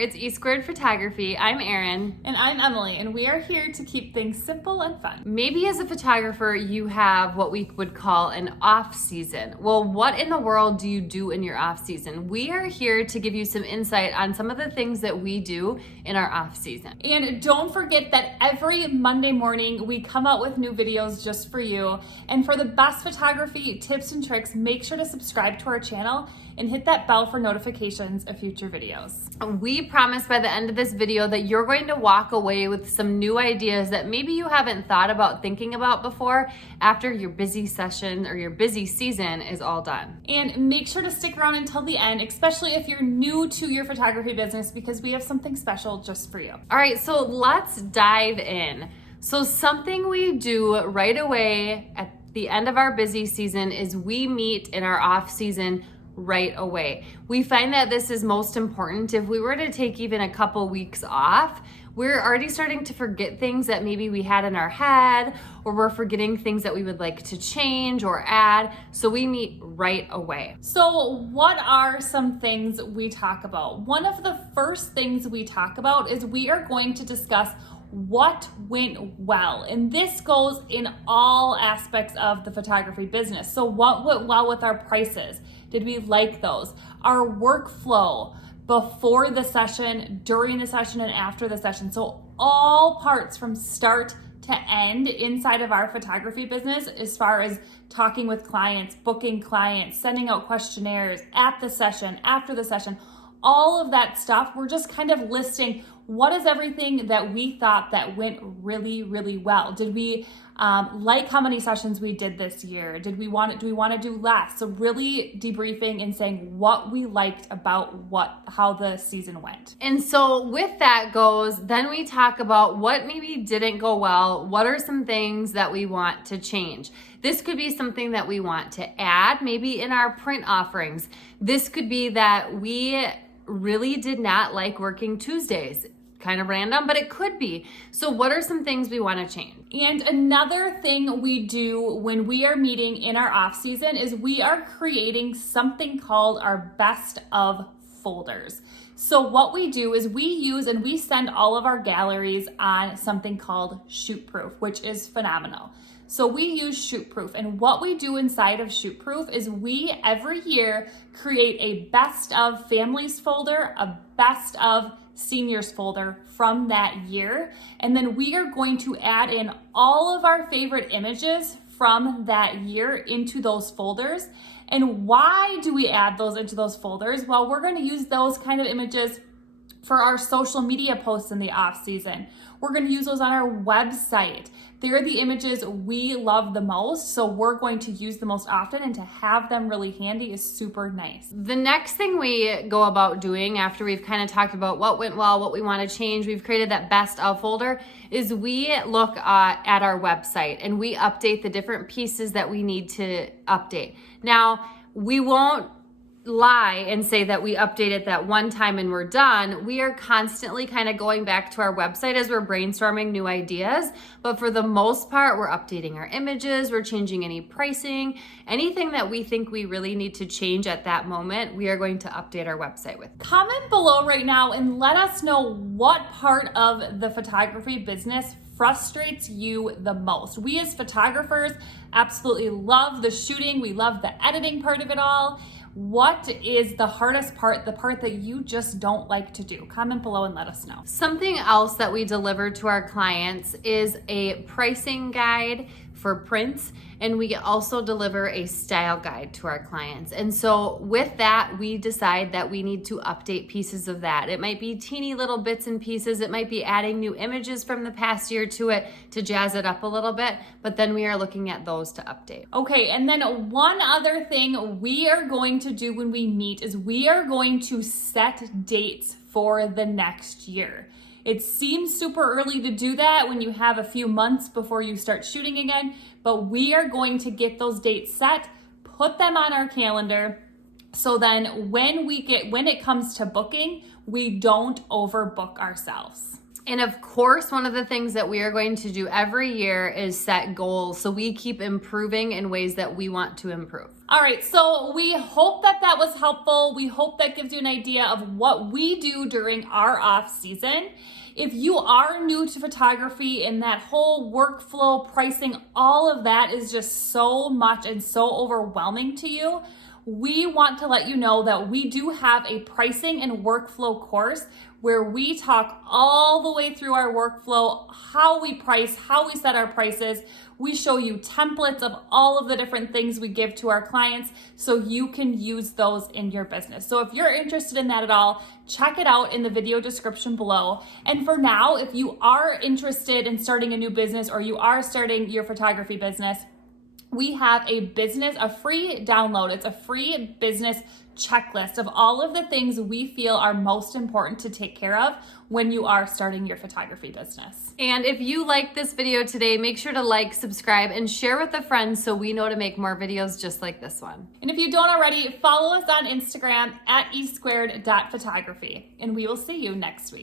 it's E Squared Photography. I'm Erin. And I'm Emily, and we are here to keep things simple and fun. Maybe as a photographer, you have what we would call an off season. Well, what in the world do you do in your off season? We are here to give you some insight on some of the things that we do in our off season. And don't forget that every Monday morning, we come out with new videos just for you. And for the best photography tips and tricks, make sure to subscribe to our channel and hit that bell for notifications of future videos. We promise by the end of this video that you're going to walk away with some new ideas that maybe you haven't thought about thinking about before after your busy session or your busy season is all done. And make sure to stick around until the end, especially if you're new to your photography business, because we have something special just for you. All right, so let's dive in. So something we do right away at the end of our busy season is we meet in our off season right away. We find that this is most important. If we were to take even a couple weeks off, we're already starting to forget things that maybe we had in our head, or we're forgetting things that we would like to change or add. So we meet right away. So what are some things we talk about? One of the first things we talk about is we are going to discuss what went well. And this goes in all aspects of the photography business. So what went well with our prices? Did we like those? Our workflow before the session, during the session, and after the session. So all parts from start to end inside of our photography business, as far as talking with clients, booking clients, sending out questionnaires at the session, after the session, all of that stuff. We're just kind of listing what is everything that we thought that went really, really well. Did we like how many sessions we did this year? Do we want to do less? So really debriefing and saying what we liked about how the season went. And so with that goes, then we talk about what maybe didn't go well. What are some things that we want to change? This could be something that we want to add, maybe in our print offerings. This could be that we really did not like working Tuesdays. Kind of random, but it could be. So what are some things we want to change? And another thing we do when we are meeting in our off season is we are creating something called our best of folders. So what we do is we use and we send all of our galleries on something called Shootproof, which is phenomenal. So we use Shootproof, and what we do inside of Shootproof is we every year create a best of families folder, a best of seniors folder from that year, and then we are going to add in all of our favorite images from that year into those folders. And why do we add those into those folders? Well, we're going to use those kind of images for our social media posts in the off season. We're going to use those on our website. They're the images we love the most, so we're going to use the most often, and to have them really handy is super nice. The next thing we go about doing after we've kind of talked about what went well, what we want to change, we've created that best of folder, is we look at our website and we update the different pieces that we need to update. Now, we won't lie and say that we update it that one time and we're done. We are constantly kind of going back to our website as we're brainstorming new ideas, but for the most part, we're updating our images, we're changing any pricing, anything that we think we really need to change at that moment, we are going to update our website with. Comment below right now and let us know what part of the photography business frustrates you the most. We as photographers absolutely love the shooting. We love the editing part of it all. What is the hardest part, the part that you just don't like to do? Comment below and let us know. Something else that we deliver to our clients is a pricing guide for prints, and we also deliver a style guide to our clients. And so with that, we decide that we need to update pieces of that. It might be teeny little bits and pieces. It might be adding new images from the past year to it to jazz it up a little bit, but then we are looking at those to update. Okay, and then one other thing we are going to do when we meet is we are going to set dates for the next year. It seems super early to do that when you have a few months before you start shooting again, but we are going to get those dates set, put them on our calendar, so then when it comes to booking, we don't overbook ourselves. And of course, one of the things that we are going to do every year is set goals so we keep improving in ways that we want to improve. All right, so we hope that that was helpful. We hope that gives you an idea of what we do during our off season. If you are new to photography and that whole workflow, pricing, all of that is just so much and so overwhelming to you, we want to let you know that we do have a pricing and workflow course where we talk all the way through our workflow, how we price, how we set our prices. We show you templates of all of the different things we give to our clients so you can use those in your business. So if you're interested in that at all, check it out in the video description below. And for now, if you are interested in starting a new business or you are starting your photography business, we have a free download. It's a free business checklist of all of the things we feel are most important to take care of when you are starting your photography business. And if you like this video today, make sure to like, subscribe, and share with a friend so we know to make more videos just like this one. And if you don't already, follow us on Instagram at e2photography. And we will see you next week.